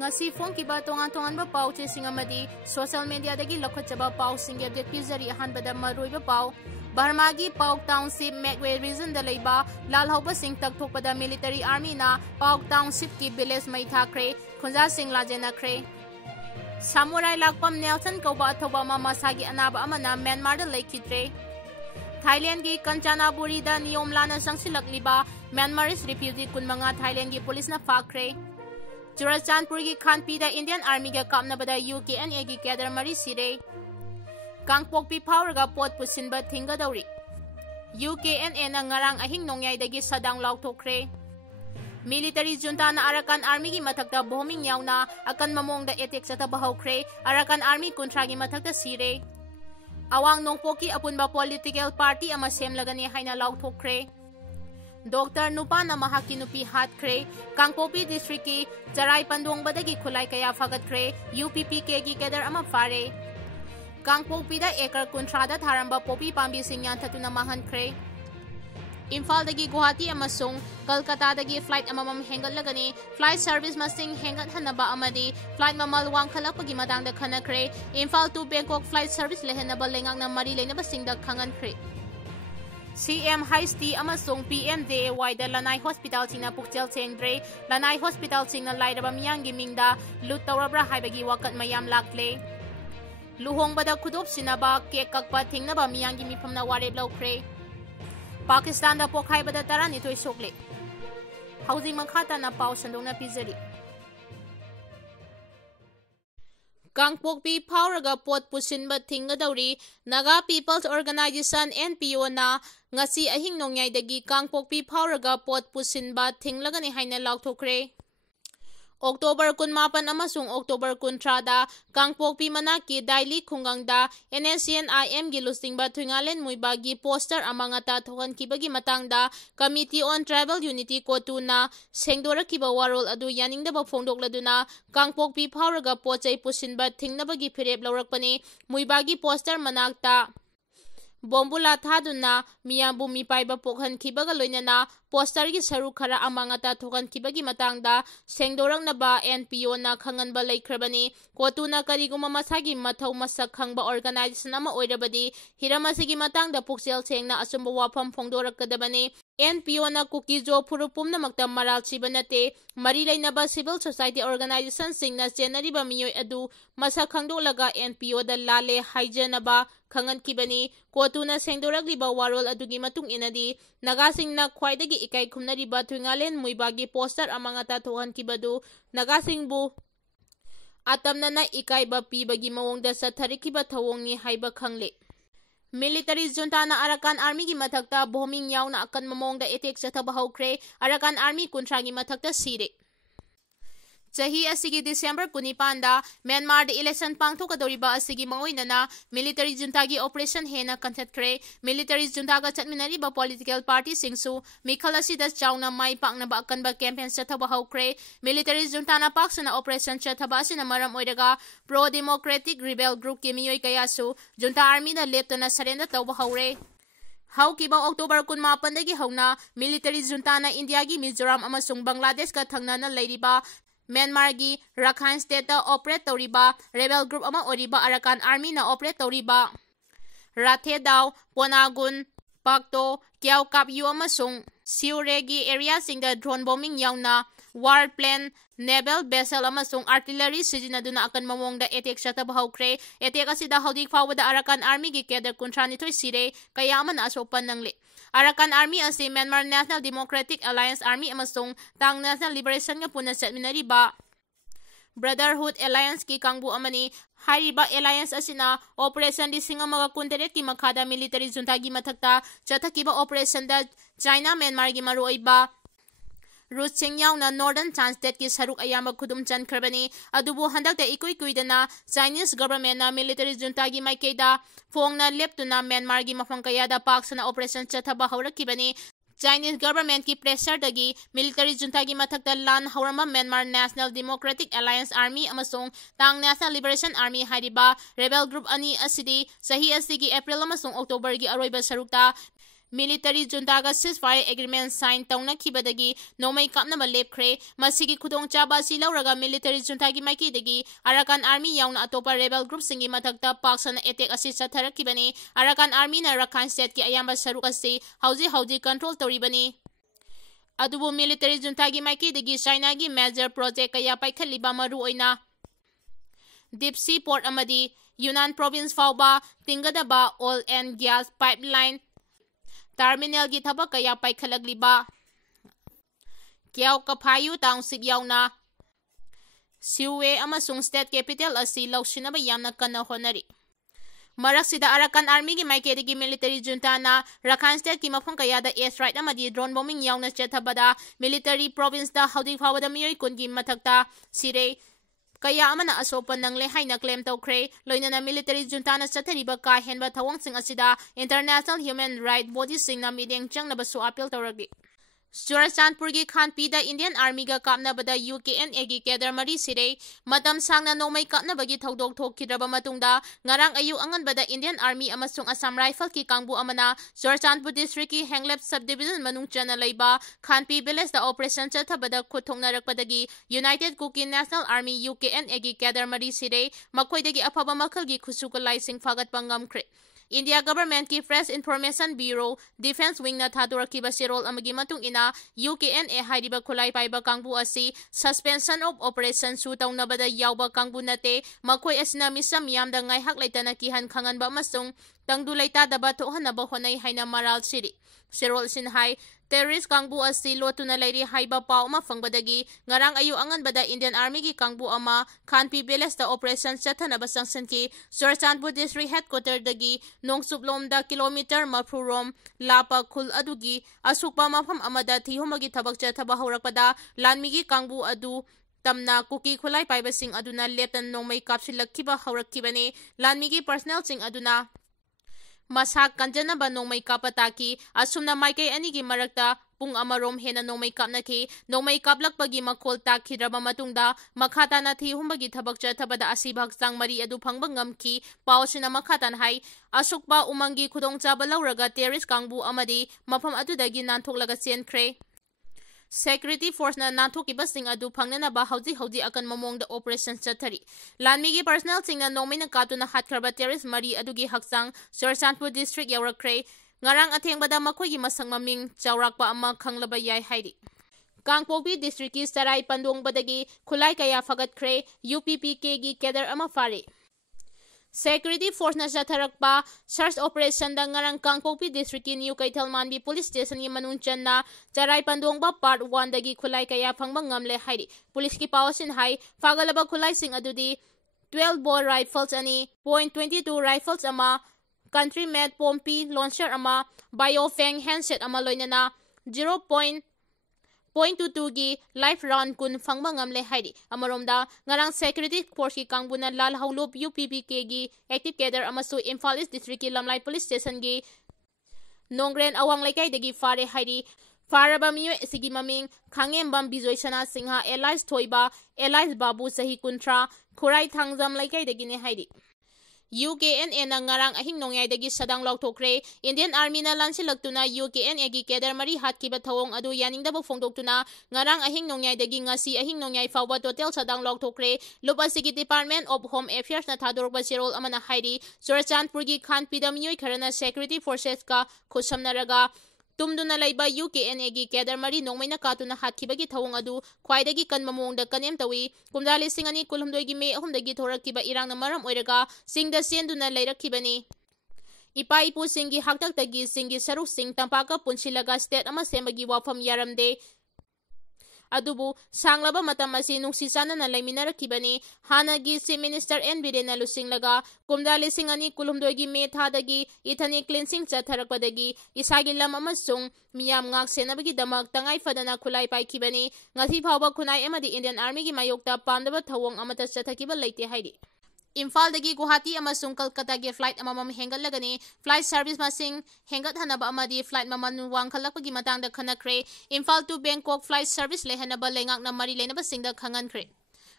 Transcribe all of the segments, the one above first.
ngasi phone ki ba tongan ba pau che singamadi social media dagi lokhachaba pau singe update pizari han bada maroi ba pau Barma gi Pauk Township Megway region da leiba lalhauba sing tak thokpada military army na Pauk Township ki village Maithakre khunja sing lajena khre Samurai lakpam Nelson Koba Athouba mama sagi anaba amana Myanmar da Leikhidre Thailand gi Kanchanaburi da niyom lana sangsilakliba Myanmarese refugee kunmanga Thailand gi police na fakre Churachandpur gi Khanpi da Indian army ga Kapnaba da UKNA gi cader mari sire Kangpokpi Phare pot pusinba thinga dauri UKNA na ngarang ahing nongyai dagi sadang lauthokre Military junta na Arakan army gi mathakta bombing yauna akan mamong da attack sa tabahawkre Arakan army kontra gi mathakta sire Awang nongpoki apunba political party ama semlagani haina lauthokre Dr. Nupa na mahaki nupi hatkre Kangpopi district ki Charai Pandong badagi khulai kaya fagatkre UPPK gi cader ama Phare Kangpokpida ekar kuntrada tharamba popi pambi singyan tatuna mahankre Imphal dagi Guwahati amasung Kolkata dagi flight amamam hengatlagani flight service masing hengathanaba amadi flight mamal wangkhalakpagi matangda khanakre Imphal to Bangkok flight service lehenaba lengakna mari leinaba singda khangankre CM High-Sti amasung PMDAY da Lanai Hospital singna pukchel chengdre Lanai Hospital singna lairaba miyangi mingda lut tawrabra haibagi wakat mayam lakle Luhongbada khudop sinaba kek kakpa thingnaba miyangi mifamna warep laukre Pakistan da Pokhaibda tarani toy Sokle Housing makhata na pau sandongna pizari Kangpokpi Phare pot pusinba thinga dauri Naga People's Organization NPO na ngasi ahing nongyai dagi Kangpokpi Phare pot pusinba thinglagani haina lauthokre October 18 amasung October 13 da Kangpokpi manaki daily khungangda NSCNIM gi lustingba thungalen muiba gi poster amangata thogan kibagi matangda Committee on Tribal Unity Kotuna sengdora kiba warol adu yaningda ba phongdokladuna Kangpokpi Phare pochai pusinba thingnabagi phirep lawrakpani muiba gi poster manakta Bombula thaduna miyambu mipaiba pokhan kibaga loinana poster gi saru khara amangata thogan kibagi matangda sengdorang NPO na khanganba leikrabani kotuna kariguma masagi mathau masak khangba organization ama oirabadi hiramasigi matangda pukchel chengna asumba wafam phongdorakadabani NPO na kukijo phurupumna makta maral chibanate mari leinaba civil society organization singna chenariba miyoi adu masak khangdolaga NPO da lale haijanaba khangan kibani kotuna sengdoragliba warol adugi matung inadi nagasingna khwaidagi ikai khumnariba thungalen muibagi poster amangata thohan kibadu nagasingbu atamna na ikai ba pibagi mawongda satharikiba thawongni haiba khangle Military junta na Arakan army gi mathakta bombing yauna akan mamongda attack sathaba hawkre Arakan army kontra gi mathakta sire Chahi asigi December 19 da Myanmar da election pangthokadoriba asigi mangoinana military junta gi operation hena kanthetkre military junta ga chatminariba political party singsu mikhal asida chauna mai paknaba akanba campaign chathaba hawkre military junta na paksana operation chathaba asina maram oiraga pro democratic rebel group ki miyoi kayasu junta army na leptana surrender tawba hawre Haukiba October 18 dagi hauna military junta na India gi Mizoram amasung Bangladesh ka thangnana leiriba Myanmar gi Rakhine State da operate tawriba rebel group ama oriba Arakan army na operate tawriba Rathe Daw Ponagun Pakto Kyau Kap Yu amasung Siure gi area singda drone bombing yauna warplane naval vessel amasung artillery sijinaduna akan mamongda attack sathaba hawkre attack asida haudik fawada Arakan army gi cader kuntrani thoi sire kayaman asopan nangle Arakan Army asi Myanmar National Democratic Alliance Army amasung Tang National Liberation nga puna chatminariba Brotherhood Alliance ki kangbu amani hariba alliance asina operation disinga maga kunderet ki makhada military junta gi mathakta chathakiba operation da China Myanmar gi maruiba Rus Chingyao na Northern Chan State ki saruk ayamba khudum chan khrabani adubu handakta ikoi kuidana Chinese government na military junta gi maikeida phongna leptuna Myanmar gi mafang kayada paksana operation chathaba haurakibani Chinese government ki pressure dagi military junta gi mathakta lan haurama Myanmar National Democratic Alliance Army amasung Tang National Liberation Army hariba rebel group ani asidi sahi asigi April amasung October gi aroiba sarukta military junta ceasefire agreement sign taunakhibadagi Nongmei Kapnaba lepkhre masigi khudongchaba asi lauraga military junta gi maikidagi Arakan army yauna atopa rebel group singi mathakta paksana attack asi chatharakibani Arakan army na Rakhine state ki ayamba saruk asi hauji control toribani adubu military junta gi maikidagi China gi major project kaya paikhaliba maru oina deep sea port amadi Yunnan province fauba tingadaba oil and gas pipeline terminal gi thabak kaya paikhalagliba Kiao Kaphayu township yauna Siwe amasung state capital asi lawsinaba yamna kana honari Maraksida Arakan army gi maikedi military junta na Rakhine state ki mafang kaya da airstrike amadi drone bombing yauna chethabada military province da haudi phawada miyoi kun gi mathakta sire kaya amana asopa nangle haina claim tawkhre loinana military junta na chathariba ka henba thawang sing asida international human right body sing na mideng changnaba su appeal tawragi Churachandpur gi Khanpida Indian Army ga Kapnabada UKNA gi Cader mari sire matam sangna Nongmei Kapnaba gi thodok thokhidraba matungda ngarang ayu anganbada Indian Army amasung Assam Rifle ki kangbu amana Churachandpur district ki Henglep subdivision manung chana leiba Khanpi village da operation chathabada khuthongnarakpadagi United Cooking National Army UKNA gi Cader mari sire makhoidagi afaba makhal gi khusuka laising fagat pangamkhre India government ki Press Information Bureau Defense Wing na thadurakiba sirol amagi matung ina UKNA haidiba khulai paiba kangbu asi suspension of operation su taunabada yauba kangbu nate makhoi asina misam yamda ngai hak laitana kihan khanganba amasung tangdu laita daba thohanaba honai haina maral siri sirol sin hai terrorist kangbu asi lotuna lairi haiba pau ma fangbadagi ngarang ayu anganbada Indian Army gi kangbu ama Khanpi village da operation chathanaba sangsan ki Churachandpur district headquarter dagi nongsuplomda kilometer maphurom lapa khul adugi asukpa mafam amada thihumagi thabak chathaba horakpada lanmigi kangbu adu tamna kuki khulai paibasing aduna letan Nongmei kapsilakkiba horakkibani lanmigi personnel sing aduna Masak kanjanaba Nongmei kapataki asumna Meitei anigi marakta pung amarom hena Nongmei kapnaki Nongmei kaplakpagi makhol takhidraba matungda makhata na thihumbagi thabak chathabada asibhak sang mari adu phangba ngamki pausina makhatan hai asukpa umangi khudongchaba lauraga terrorist kangbu amadi mafam adudagi nanthoklaga chenkhre Security Force na nanthokkiba sing adu phangnanaba hauji akan mamongda operation chathari lanmigi personnel sing na Nongmei na katuna hatkraba terrorist mari adugi haksang Churachandpur district yaurakre ngarang athengbada makhoigi masang maming chawrakpa ama khanglaba yai hairi Kangpokpi district ki Sarai Pandongbadagi khulai kaya fagatkre UPPK gi Cader ama Phare Security Force na chatharakpa search operation da ngarang Kangpokpi district ki New Kaithalmanbi police station gi manunchan na Sarai Pandongba part 1 dagi khulai kaya phangba ngamle hairi police ki pawasin hai fagalaba khulai sing adudi 12 bore rifles ani .22 rifles ama country made pompi launcher ama biofang handset ama loinana 0.22 gi life round kun phangba ngamle hairi amaromda ngarang security force ki kangbuna lal haulup UPPK gi active cadre amasu Imphal East district ki Lamlai police station gi Nongren awang laikai dagi Phare hairi Pharaba miyo sigi maming Khangembam Bijoy Sana Singha Elias Thoiba Elias Babu sahi kuntra khurai thangjam laikai dagi ne hairi UKNA na ngarang ahing nongyai dagi sadang lauthokre Indian Army na lansilaktuna UKNA gi Cader mari hatkiba thawong adu yaningdaba phongdoktuna ngarang ahing nongyai dagi ngasi ahing nongyai fawba total sadang lauthokre lupasigi Department of Home Affairs na thadorba sirol amana hairi Churachandpur gi Khanpida miyoi kharana security forces ka khusamnaraga tumduna laiba UKNA gi Cader mari Nongmei na katuna hatkibagi thawong adu khwaidagi kanmamongda kanem tawi kumdali singani kulhumdoi gi me ahumdagi thorakkiba irangna maram oiraga singda senduna leirakibani ipa ipu singi haktaktagi singi saruk sing tampaka punsilaga state ama sembagi wafam yaramde adubu sanglaba matam asi nungsisana na laiminarakibani hanagi Chief Minister N Birena lusinglaga kumdali singani kulhumdoi me thadagi ithani cleansing chatharakpadagi isagi lam amasung miyam ngak senabagi damak tangai fadana khulai paikibani ngasi phawba khunai amadi Indian Army gi mayokta pamdaba thawong amata chathakiba leite hairi Imphal dagi Guwahati amasung Kolkata gi flight amamam hengatlagani flight service masing hengat hanaba amadi flight maman wangkhalakpagi matangda khanakhre Imphal to Bangkok flight service lehanaba lengak na mari lenaba singda khangankre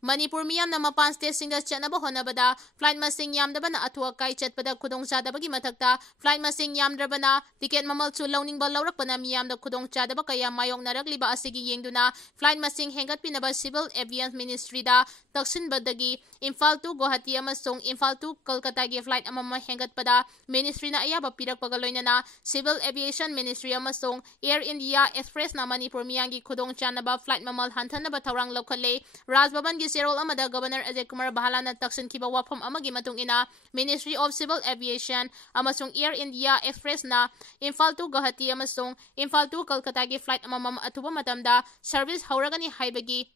Manipur miyamna mapan state-singda chatnaba honabada flight masing yamdabana Athu Akai chatpada khudongchadabagi mathakta flight masing yamdrabana ticket mamalchu launingba laurakpana miyamda khudongchadaba kaya mayoknarakliba asigi yengduna flight masing hengatpinaba Civil Aviation Ministry da taksinbadagi Imphal to Guwahati amasung Imphal to Kolkata gi flight amama hengatpada ministry na ayaba pirakpaga loinana Civil Aviation Ministry amasung Air India Express na Manipur miyangi khudongchanaba flight mamal hantanaba thaurang lokhalle Rajbhavan gi serol amada Governor Ajay Kumar Bahalana taksin kiba wafam amagi matung ina Ministry of Civil Aviation amasung Air India Express na Imphal to Guwahati amasung Imphal to Kolkata gi flight amamam athuba matamda service hauragani haibagi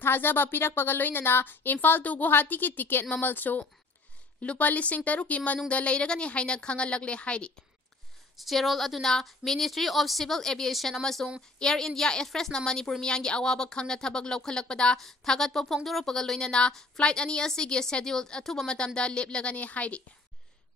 thajaba pirakpaga loinana Imphal to Guwahati ki ticket mamalchu lupa lising taru ki manungda leiragani haina khangalakle hairi Cherol aduna Ministry of Civil Aviation amasung Air India Express na Manipur miyangi awaba khangna thabak laukhalakpada thagatpa phongdoropaga loinana flight ani asigi schedule athuba matamda leplagani hairi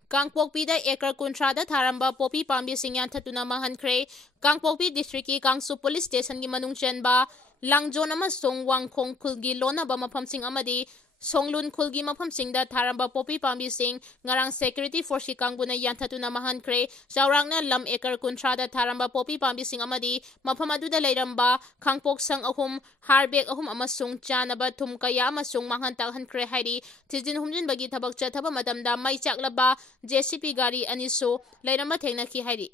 Kangpokpida ekar kuntrada tharamba popi pambi singyan thatuna mahankre Kangpokpi district ki Kangsu police station gi manung chenba langjon amasung wangkhong khulgi lonaba maphamsing amadi Songlun khulgi maphamsingda tharamba popi pambi sing ngarang security force ki kangbuna yanthatuna mahankre chaurangna lam ekar kuntrada tharamba popi pambi sing amadi mafam aduda leiramba khangpok sang ahum harbek ahum amasung chanaba thum kaya amasung mahantak hankre hairi tijin humjin bagi thabak chathaba matamda mai chaklaba JCP gari anisu leiramba thengnaki hairi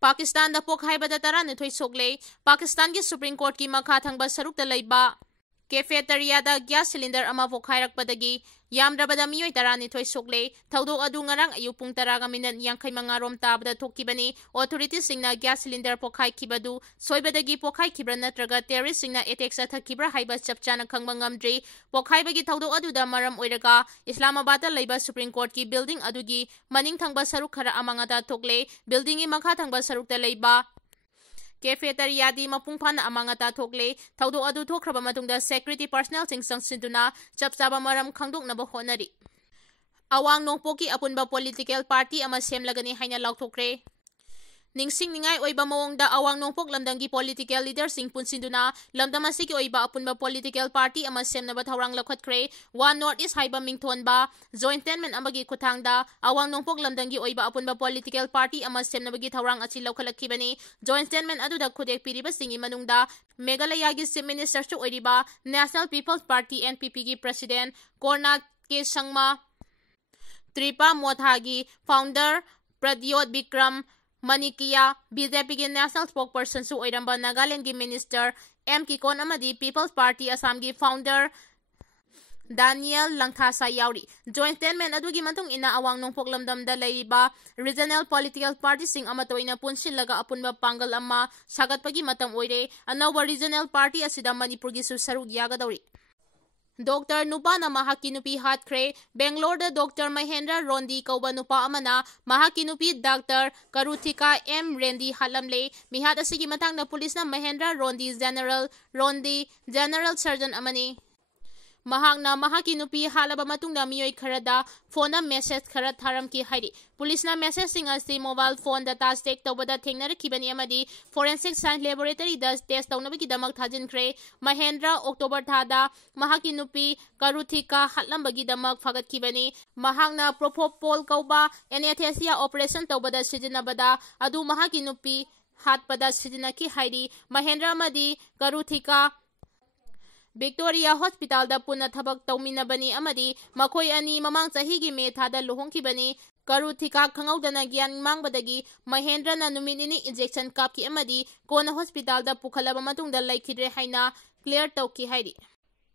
Pakistan da Pokhaibda tarane thoi sokle Pakistan ki Supreme Court ki makha thangba sarukta leiba Cafeteria da gas cylinder ama pokhairakpadagi yamdrabada miyoi tarani thoi sokle thaudok adu ngarang ayu pung 10 yankhai mangarom tabada thokibani authorities singna gas cylinder pokhai kibadu soibadagi pokhai kibra natraga terrorist singna attack sathakibra haiba chapchana khangba ngamdri pokhaibagi thaudok adu da maram oiraga Islamabad da leiba Supreme Court ki building adugi maning thangba saruk khara amangada thokle building gi makha thangba saruk ta leiba Cafeteria di mapungpana amangata thokle thaudo adu thokraba matungda security personnel sing sangsiduna chapchaba maram khangdoknaba honari awang nongpoki apunba political party ama semlagani haina laukthokre ningsing ningai oiba mawongda awang nongpok lamdangi political leader sing punsinduna lamdam asigi oiba apunba political party ama semnaba thaurang lakhatkre one north east haiba mingthonba joint tenment amagi kuthangda awang nongpok lamdangi oiba apunba political party ama semnabagi thaurang achi laukhalakibani joint tenment aduda khudek piriba singi manungda Meghalaya gi chief minister chu oiriba National People's Party NPP gi president Korna K Sangma Tripa Mothagi founder Pradyot Bikram Manikia BJP ki national spokesperson su oiramba Nagaland gi minister M Kikon amadi People's Party Assam gi founder Daniel Langthasa yauri joint tenment adugi matung ina awang nongpok lamdam da leiba regional political party sing amatoina punsilaga apunba pangal amma sagatpagi matam oire anawa regional party asida Manipur gi su saruk yagadawri Dr. Nupana mahaki nupi hatkre Bangalore da Dr. Mahendra Rondi kauba nupa amana mahaki nupi Dr. Karuthika M. Rendi halamle mihat asigi matang na pulis na Mahendra Rondi General Surgeon amani Mahakna mahaki nupi halaba matungda miyoi kharada phone message khara tharam ki hairi police na message sing asi mobile phone data stake tawbada thengnar kibani amadi forensic science laboratory da test tawnabi ki damak thajin kre Mahendra October thada mahaki nupi Karuthika hatlambagi damak phagat kibani mahakna propofol kauba anesthesia operation tawbada sijinabada adu mahaki nupi hatpada sijinaki hairi Mahendra amadi Karuthika Victoria Hospital da puna thabak tawminabani amadi makoi ani mamang chahi gi me thada luhongkibani Karuthika khangawdana gyan mangbadagi Mahendra na numinini injection kapki amadi kona hospital da pukhalaba matungda Leikhidre haina clear tawki hairi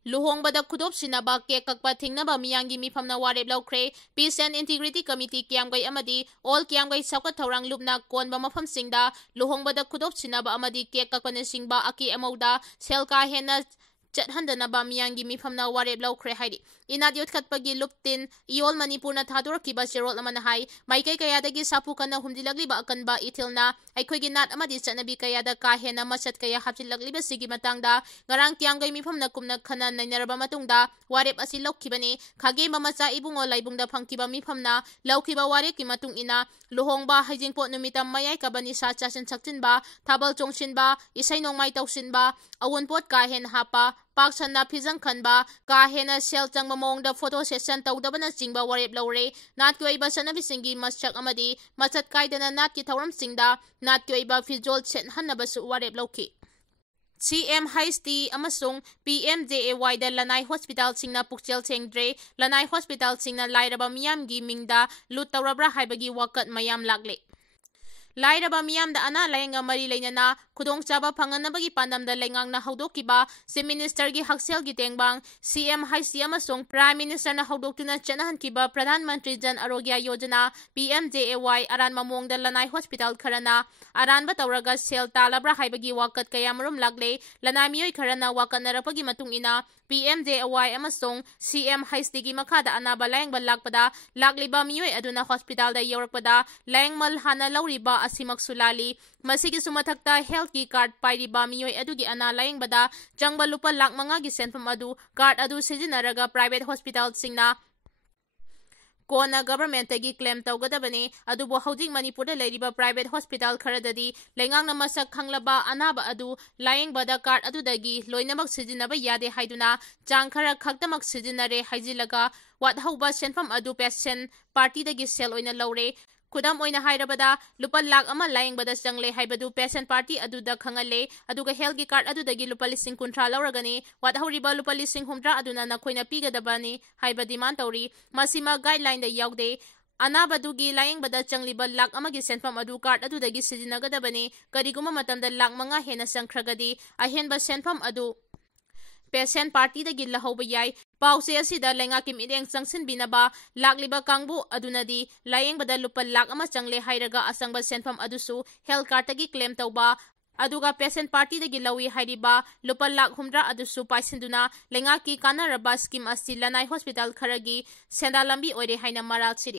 luhongbada khudop sinaba ke kakpa thingnaba miyangi mifamna warep laukre Peace and Integrity Committee kiamgai amadi all kiamgai sakwa thaurang lupna konba mafam singda luhongbada khudop sinaba amadi ke kakpane singba aki amauda selka hena Chathandanaba miyangi mifamna warep laukre hairi inadiot khatpagi luptin iol Manipur na thador kiba cherol amana hai maikai kayadagi sapu kana humjilagliba akanba ithilna aikhoigi nat amadi chanabi kayada ka hena machat kaya hapjilagliba sigi matangda ngarang tiamgai mifamna kumna khana nainaraba matungda warep asi laukhibani khage mamacha ibungo laibungda phangkiba mifamna laukiba warep ki matung ina luhongba haijingpo numitam mayai kabani sa chasin chakchinba thabal chongsinba isai nongmai tausinba awunpot ka hen hapa पाक्सन्ना फिजंग खनबा का हेना cell चंगबा मोंगदा photo session तौदबना चिंगबा वारेप लौरे नाट की ओइबा सनबिसिंगी मसक अमदी मचत कायदना नाट की थौरम सिंगदा नाट की ओइबा फिजोल सेनहन्नबसु वारेप लौखि CM Haisty amasung PMJAY da Lanai Hospital singna pukchel chengdre Lanai Hospital singna lairaba miyam gi mingda lut tawrabra haibagi wakat mayam lagle Lairaba miyam da ana layenga mari leina khudong chaba phanganabagi pandam da lengang na haudokiba se minister gi haksel gi tengbang CM Haisty amasung Prime Minister na haudoktuna chanahan kiba Pradhan Mantri Jan Arogya Yojana PMJAY aran mamong da Lanai Hospital kharana aran ba tawraga sel talabra haibagi wakat kayamarum lagle Lanai miyoi kharana wakat narapagi matung ina PMJAY amasung CM Haisty gi makhada anaba layeng ba lakpada lagliba miyoi aduna hospital da yorakpada layengmal hana lauriba asimak sulali masigi sumathakta health ki card pairiba miyoi adugi ana layingbada changba lupa lakh manga gi senfam adu card adu sijinaraga private hospital singna kona government gi claim tawgadabani adubo housing Manipur da leiriba private hospital kharadadi lengang masak khanglaba anaba adu layingbada card adu dagi loinamak sijinaba yade haiduna chang khara khaktamak sijinare haijilaga wathauba senfam adu patient party dagi sel oina lawre Kudam oina hairabada lupa lakh ama layingbada changle haibadu patient party aduda khangale aduga health card adudagi lupa lising kuntra lauragani wadhauriba lupa lising humtra aduna nakhoina pigadabani haiba demand tawri masima guideline da yaude anabadugi layingbada changliba lakh amagi senfam adu card adudagi sijinagadabani kariguma matamda lakh manga hena sangkhragadi ahenba senfam adu Patient party da gilla hoba yai pause asida lenga kim ideng changsin binaba lakliba kangbu adunadi layeng bada lupa lakh ama changle hairaga asangba senfam adusu health card tagi claim tauba aduga patient party da gillawi hairiba lupa lakh humdra adusu paisinduna lenga ki kanaraba scheme asi Lanai Hospital kharagi senda lambi oire haina maral siri